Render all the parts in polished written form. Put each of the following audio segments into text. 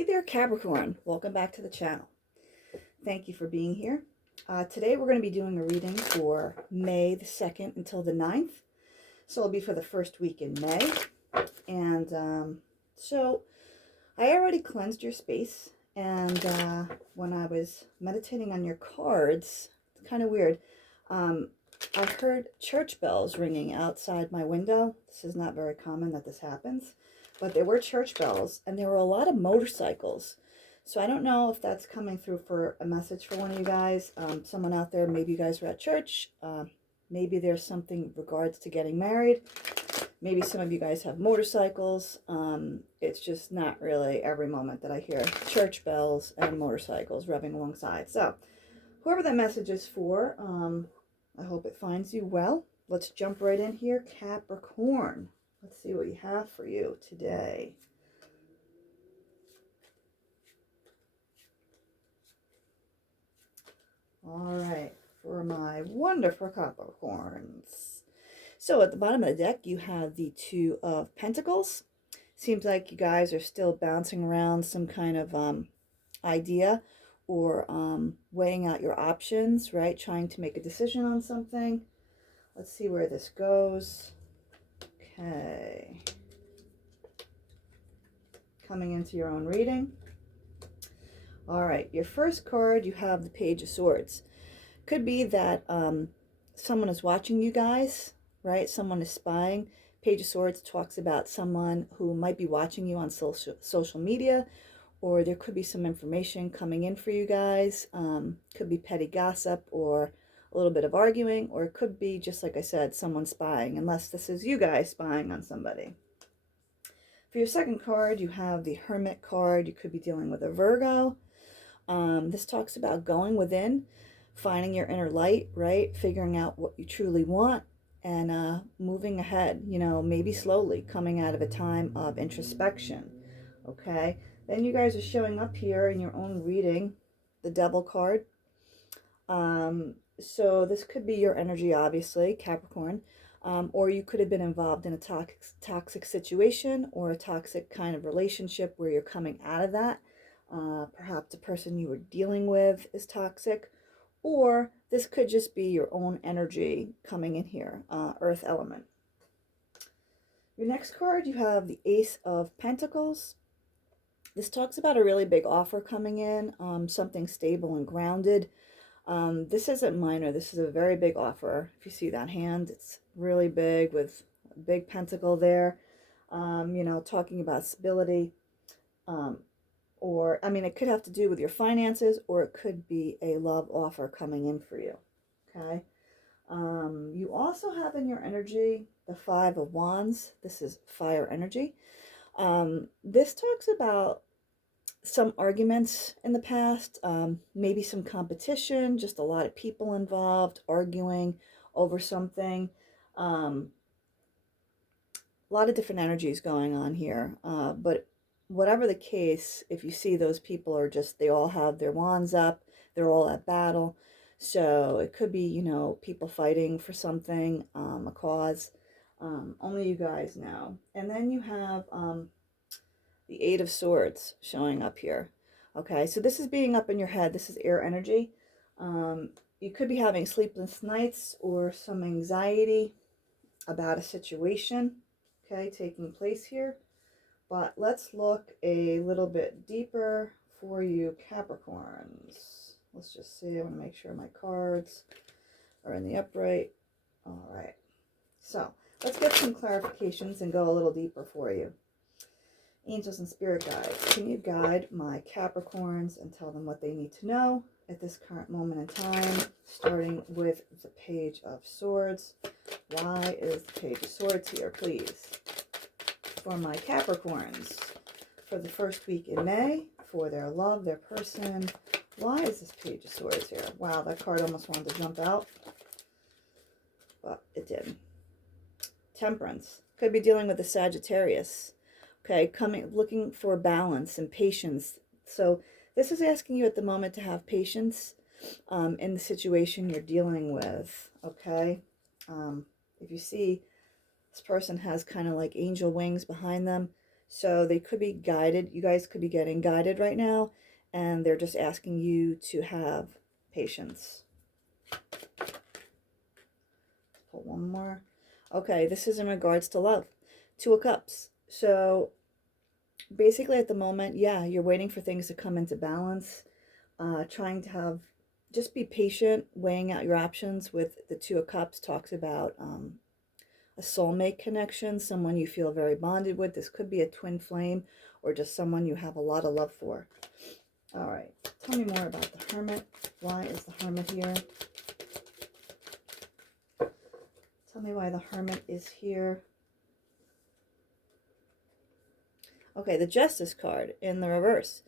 Hey there, Capricorn. Welcome back to the channel. Thank you for being here. Today we're going to be doing a reading for May the 2nd until the 9th. So it'll be for the first week in May. And so I already cleansed your space. And when I was meditating on your cards, it's kind of weird. I heard church bells ringing outside my window. This is not very common that this happens. But there were church bells, and there were a lot of motorcycles. So I don't know if that's coming through for a message for one of you guys. Someone out there, maybe you guys were at church. Maybe there's something regards to getting married. Maybe some of you guys have motorcycles. It's just not really every moment that I hear church bells and motorcycles revving alongside. So whoever that message is for, I hope it finds you well. Let's jump right in here, Capricorn. Let's see what you have for you today. All right, for my wonderful Capricorns. So at the bottom of the deck, you have the Two of Pentacles. Seems like you guys are still bouncing around some kind of idea or weighing out your options, right? Trying to make a decision on something. Let's see where this goes. Okay. Coming into your own reading. All right, your first card, you have the Page of Swords. Could be that someone is watching you guys, right? Someone is spying. Page of Swords talks about someone who might be watching you on social media, or there could be some information coming in for you guys. Could be petty gossip or a little bit of arguing, or it could be, just like I said, someone spying, unless this is you guys spying on somebody. For your second card, you have the Hermit card. You could be dealing with a Virgo. This talks about going within, finding your inner light, right? Figuring out what you truly want and moving ahead, you know, maybe slowly, coming out of a time of introspection, okay? Then you guys are showing up here in your own reading, the Devil card. So this could be your energy, obviously, Capricorn. Or you could have been involved in a toxic situation or a toxic kind of relationship where you're coming out of that. Perhaps the person you were dealing with is toxic. Or this could just be your own energy coming in here, Earth element. Your next card, you have the Ace of Pentacles. This talks about a really big offer coming in, something stable and grounded. This isn't minor. This is a very big offer. If you see that hand, it's really big with a big pentacle there. You know, talking about stability. Or, I mean, it could have to do with your finances, or it could be a love offer coming in for you. Okay. You also have in your energy the Five of Wands. This is fire energy. This talks about some arguments in the past, maybe some competition, just a lot of people involved arguing over something. A lot of different energies going on here, but whatever the case, if you see those people are just, they all have their wands up, they're all at battle. So it could be, you know, people fighting for something, a cause. Only you guys know. And then you have the Eight of Swords showing up here. Okay, so this is being up in your head. This is air energy. You could be having sleepless nights or some anxiety about a situation, okay, taking place here. But let's look a little bit deeper for you, Capricorns. Let's just see. I want to make sure my cards are in the upright. All right. So let's get some clarifications and go a little deeper for you. Angels and spirit guides, can you guide my Capricorns and tell them what they need to know at this current moment in time, starting with the Page of Swords? Why is the Page of Swords here, please? For my Capricorns, for the first week in May, for their love, their person. Why is this Page of Swords here? Wow, that card almost wanted to jump out, but it didn't. Temperance, could be dealing with a Sagittarius. Okay, looking for balance and patience. So this is asking you at the moment to have patience in the situation you're dealing with. Okay, if you see this person has kind of like angel wings behind them, So they could be guided. You guys could be getting guided right now, and they're just asking you to have patience. Pull one more. Okay, this is in regards to love. Two of Cups. So basically at the moment, yeah, you're waiting for things to come into balance, trying to have, just be patient, weighing out your options. With the Two of Cups talks about a soulmate connection, someone you feel very bonded with. This could be a twin flame or just someone you have a lot of love for. All right, tell me more about the Hermit. Why is the Hermit here? Tell me why the Hermit is here. Okay, the Justice card in the reverse.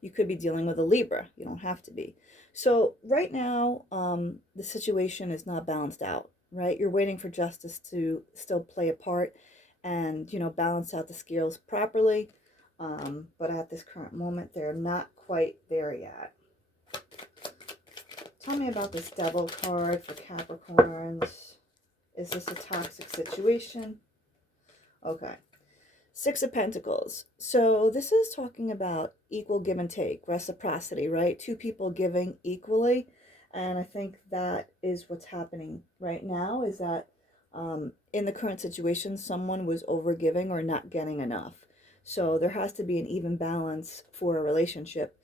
You could be dealing with a Libra. You don't have to be. So right now, the situation is not balanced out, right? You're waiting for justice to still play a part and, you know, balance out the scales properly. But at this current moment, they're not quite there yet. Tell me about this Devil card for Capricorns. Is this a toxic situation? Okay. Six of Pentacles. So this is talking about equal give and take, reciprocity, right? Two people giving equally. And I think that is what's happening right now, is that in the current situation, someone was overgiving or not getting enough. So there has to be an even balance for a relationship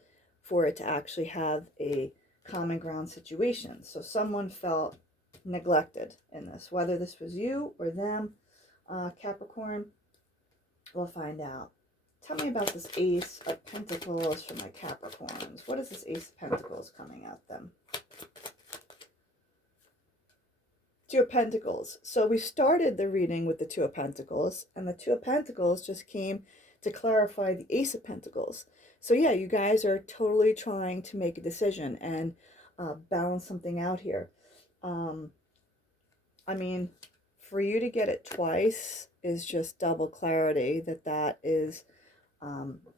for it to actually have a common ground situation. So someone felt neglected in this, whether this was you or them, Capricorn. We'll find out. Tell me about this Ace of Pentacles for my Capricorns. What is this Ace of Pentacles coming at them? Two of Pentacles. So we started the reading with the Two of Pentacles, and the Two of Pentacles just came to clarify the Ace of Pentacles. So yeah, you guys are totally trying to make a decision and balance something out here. I mean, for you to get it twice is just double clarity that that is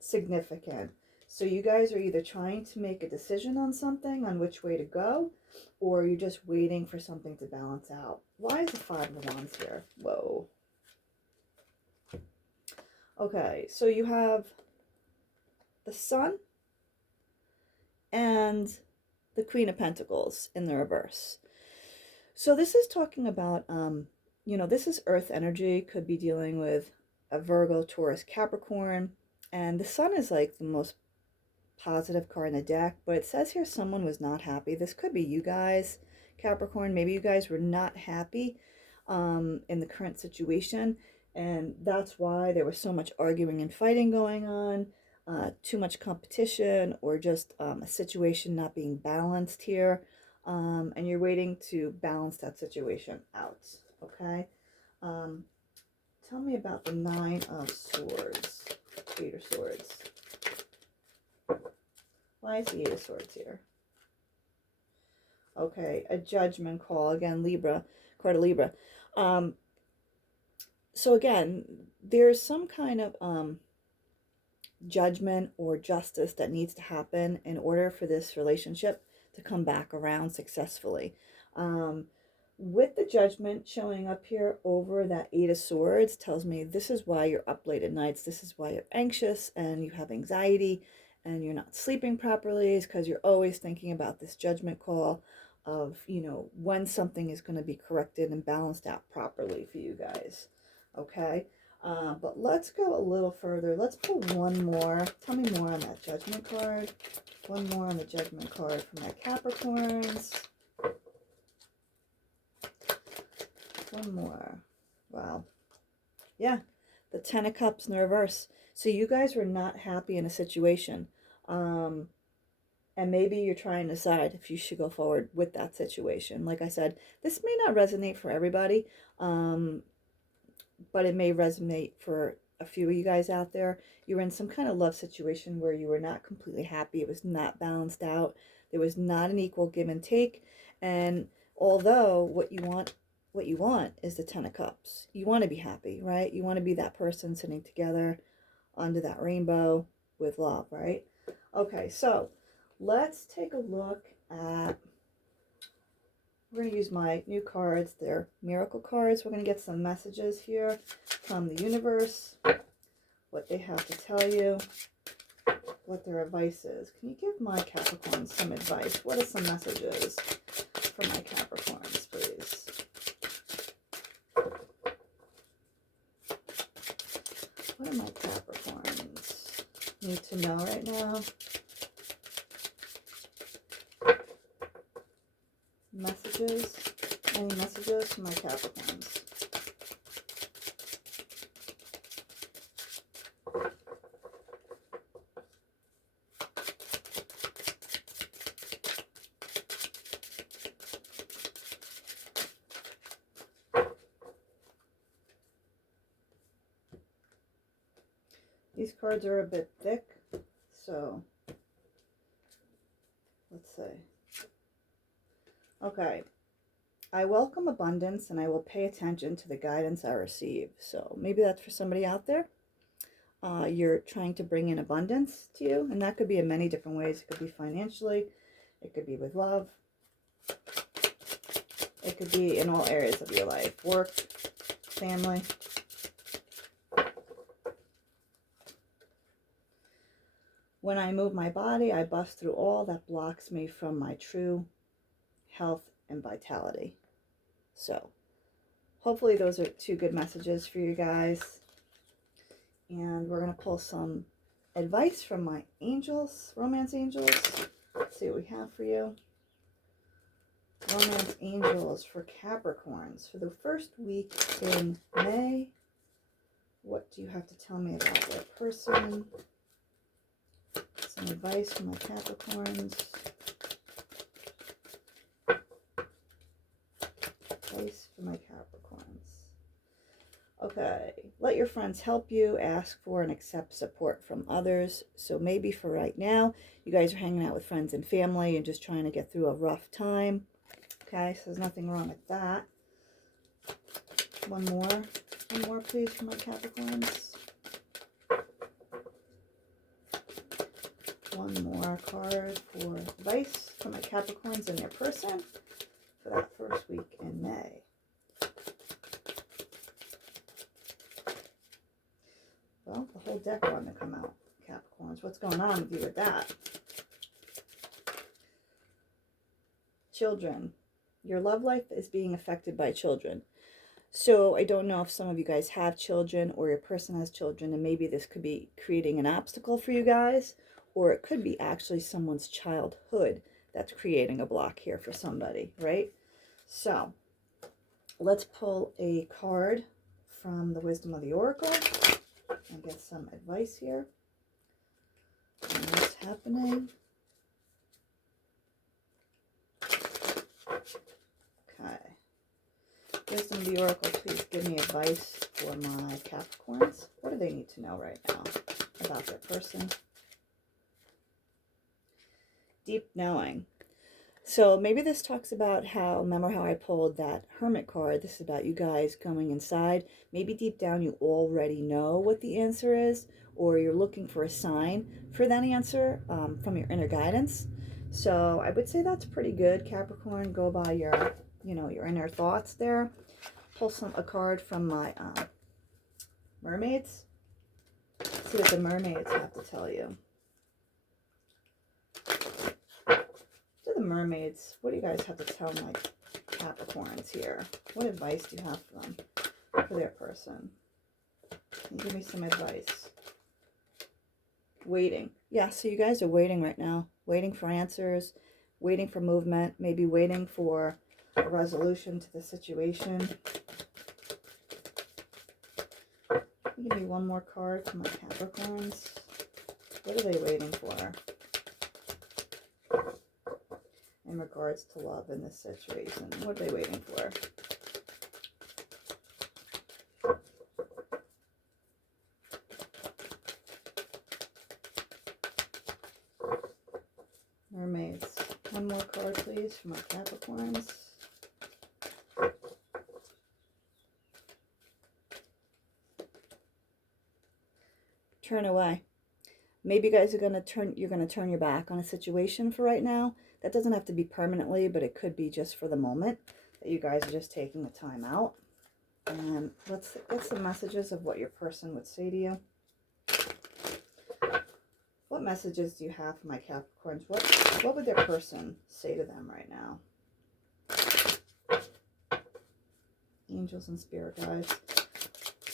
significant. So you guys are either trying to make a decision on something, on which way to go, or you're just waiting for something to balance out. Why is the Five of Wands here? Whoa. Okay, so you have the Sun and the Queen of Pentacles in the reverse. So this is talking about, you know, this is earth energy, could be dealing with a Virgo, Taurus, Capricorn, and the Sun is like the most positive card in the deck, but it says here someone was not happy. This could be you guys, Capricorn. Maybe you guys were not happy in the current situation, and that's why there was so much arguing and fighting going on, too much competition, or just a situation not being balanced here, and you're waiting to balance that situation out, okay? Tell me about the Nine of Swords, Eight of Swords. Why is the Eight of Swords here? Okay, a judgment call. Again, Libra, card of Libra. So again, there's some kind of judgment or justice that needs to happen in order for this relationship to come back around successfully. With the judgment showing up here over that Eight of Swords tells me this is why you're up late at nights. This is why you're anxious and you have anxiety and you're not sleeping properly, is because you're always thinking about this judgment call of, you know, when something is going to be corrected and balanced out properly for you guys. Okay. But let's go a little further. Let's pull one more. Tell me more on that judgment card. One more on the judgment card for my Capricorns. One more. Wow. Yeah. The Ten of Cups in the reverse. So you guys were not happy in a situation. And maybe you're trying to decide if you should go forward with that situation. Like I said, this may not resonate for everybody, but it may resonate for a few of you guys out there. You were in some kind of love situation where you were not completely happy. It was not balanced out. There was not an equal give and take. And although what you want is the Ten of Cups. You want to be happy, right? You want to be that person sitting together under that rainbow with love, right? Okay, so let's take a look at, we're going to use my new cards. They're miracle cards. We're going to get some messages here from the universe. what they have to tell you, what their advice is. Can you give my Capricorns some advice? What are some messages for my Capricorns, please? What do my Capricorns need to know right now? Messages? Any messages for my Capricorns? These cards are a bit thick, so let's see. Okay. I welcome abundance and I will pay attention to the guidance I receive. So maybe that's for somebody out there. You're trying to bring in abundance to you, and that could be in many different ways. It could be financially, it could be with love, it could be in all areas of your life, work, family. When I move my body, I bust through all that blocks me from my true health and vitality. So hopefully those are two good messages for you guys. And we're going to pull some advice from my angels, romance angels. Let's see what we have for you. Romance angels for Capricorns for the first week in May. What do you have to tell me about their person? Some advice from my Capricorns. Advice for my Capricorns. Okay, let your friends help you, ask for and accept support from others. So maybe for right now, you guys are hanging out with friends and family and just trying to get through a rough time. Okay, so there's nothing wrong with that. One more please for my Capricorns. One more card for advice for my Capricorns and their person for that first week in May. Well, the whole deck wanted to come out, Capricorns. What's going on with you with that? Children. Your love life is being affected by children. So I don't know if some of you guys have children or your person has children, and maybe this could be creating an obstacle for you guys, or it could be actually someone's childhood that's creating a block here for somebody, right? So let's pull a card from the Wisdom of the Oracle and get some advice here. And what's happening? Okay. Wisdom of the Oracle, please give me advice for my Capricorns. What do they need to know right now about their person? Deep knowing. So maybe this talks about how, remember how I pulled that Hermit card? This is about you guys going inside. Maybe deep down you already know what the answer is, or you're looking for a sign for that answer from your inner guidance. So I would say that's pretty good, Capricorn. Go by your, your inner thoughts there. Pull a card from my mermaids. See what the mermaids have to tell you. The mermaids, what do you guys have to tell my Capricorns here? What advice do you have for them, for their person? Can you give me some advice? Waiting. Yeah, so you guys are waiting right now. Waiting for answers, waiting for movement, maybe waiting for a resolution to the situation. Can you give me one more card for my Capricorns? What are they waiting for in regards to love in this situation? What are they waiting for? Mermaids. One more card, please, for my Capricorns. Turn away. Maybe you guys are you're gonna turn your back on a situation for right now. That doesn't have to be permanently, but it could be just for the moment that you guys are just taking the time out. And let's get some messages of what your person would say to you. What messages do you have for my Capricorns? What would their person say to them right now? Angels and spirit guides.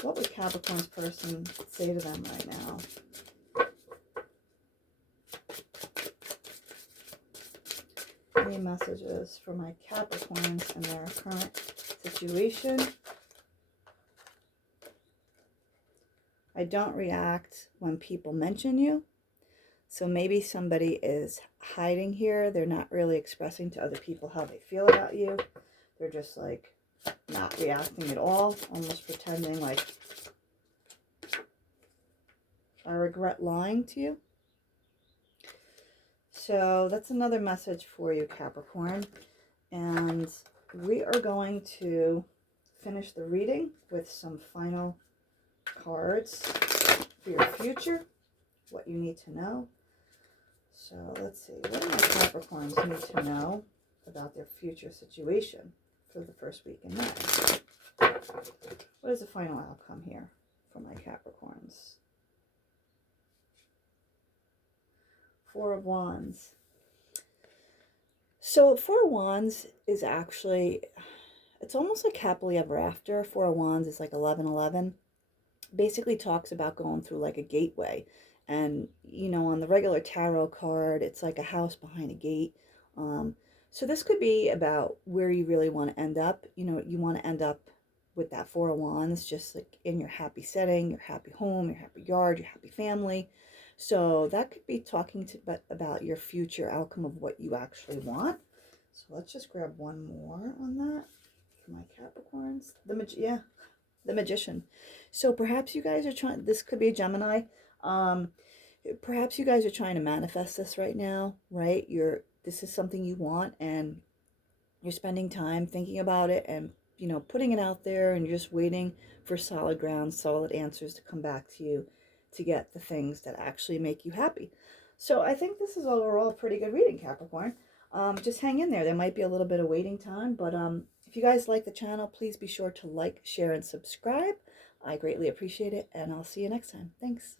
What would Capricorn's person say to them right now? Any messages for my Capricorns in their current situation? I don't react when people mention you. So maybe somebody is hiding here. They're not really expressing to other people how they feel about you. They're just like not reacting at all, almost pretending like, I regret lying to you. So that's another message for you, Capricorn. And we are going to finish the reading with some final cards for your future, what you need to know. So let's see, what do my Capricorns need to know about their future situation for the first week in May? What is the final outcome here for my Capricorns? Four of Wands. So Four of Wands is actually, it's almost like happily ever after. Four of Wands is like 1111. Basically talks about going through like a gateway. And, you know, on the regular tarot card, it's like a house behind a gate. So this could be about where you really want to end up. You know, you want to end up with that Four of Wands, just like in your happy setting, your happy home, your happy yard, your happy family. So that could be talking about your future outcome of what you actually want. So let's just grab one more on that for my Capricorns. The Magician. So perhaps you guys are trying, this could be a Gemini. Perhaps you guys are trying to manifest this right now, right? This is something you want, and you're spending time thinking about it and, you know, putting it out there, and you're just waiting for solid ground, solid answers to come back to you to get the things that actually make you happy. So I think this is overall a pretty good reading, Capricorn. Just hang in there. There might be a little bit of waiting time, but if you guys like the channel, please be sure to like, share, and subscribe. I greatly appreciate it, and I'll see you next time. Thanks.